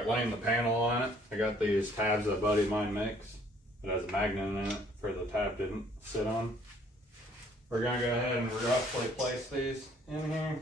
start laying the panel on it. I got these tabs that a buddy of mine makes. It has a magnet in it for the tab didn't sit on. We're gonna go ahead and roughly place these in here.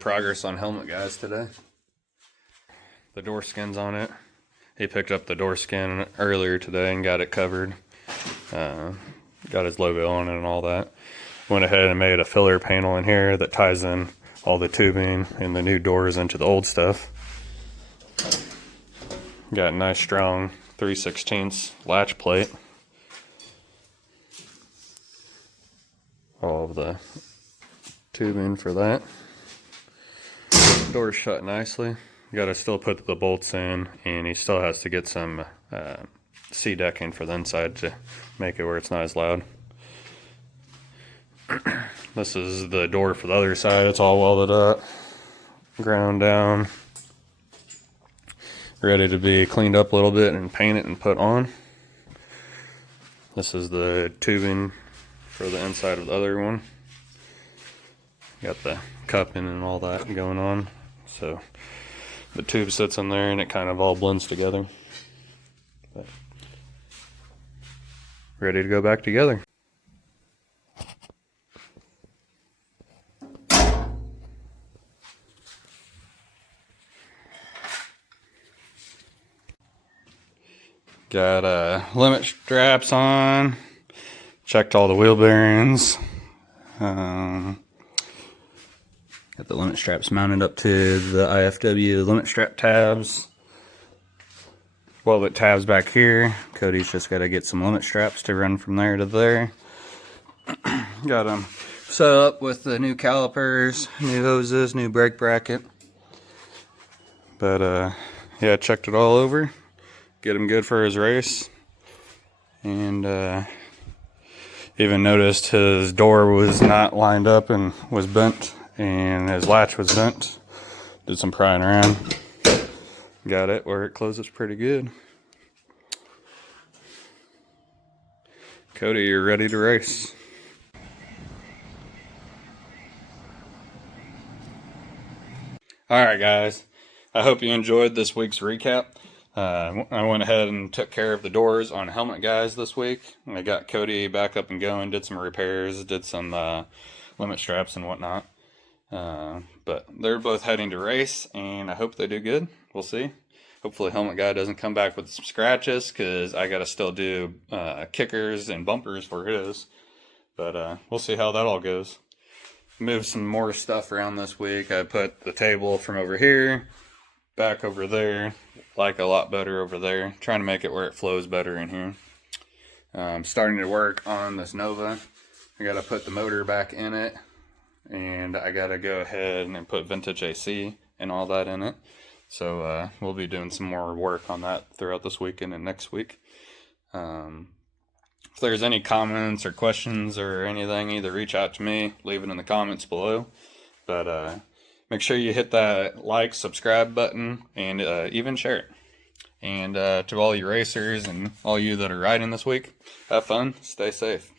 Progress on helmet guys today. The door skin's on it. He picked up the door skin earlier today and got it covered. Got his logo on it and all that. Went ahead and made a filler panel in here that ties in all the tubing and the new doors into the old stuff. Got a nice strong 3/16 latch plate. All of the tubing for that. Door's shut nicely. You gotta still put the bolts in, and he still has to get some C decking for the inside to make it where it's not as loud. This is the door for the other side. It's all welded up, ground down, ready to be cleaned up a little bit and painted and put on. This is the tubing for the inside of the other one. Got the cupping and all that going on. So the tube sits in there and it kind of all blends together. But ready to go back together. Got limit straps on. Checked all the wheel bearings. Got the limit straps mounted up to the IFW limit strap tabs. Welded tabs back here. Cody's just got to get some limit straps to run from there to there. Got them set up with the new calipers, new hoses, new brake bracket. But yeah, checked it all over. Get him good for his race. And even noticed his door was not lined up and was bent, and his latch was bent. Did some prying around. Got it where it closes pretty good. Cody, you're ready to race. Alright guys, I hope you enjoyed this week's recap. I went ahead and took care of the doors on helmet guys this week. I got Cody back up and going, did some repairs, did some limit straps and whatnot. But they're both heading to race, and I hope they do good. We'll see. Hopefully helmet guy doesn't come back with some scratches, because I got to still do kickers and bumpers for his. But we'll see how that all goes. Moved some more stuff around this week. I put the table from over here back over there, like a lot better over there. Trying to make it where it flows better in here. I'm starting to work on this Nova. I got to put the motor back in it, and I got to go ahead and put vintage AC and all that in it. So we'll be doing some more work on that throughout this weekend and next week. If there's any comments or questions or anything, either reach out to me, leave it in the comments below. But make sure you hit that like, subscribe button, and even share it. And to all you racers and all you that are riding this week, have fun, stay safe.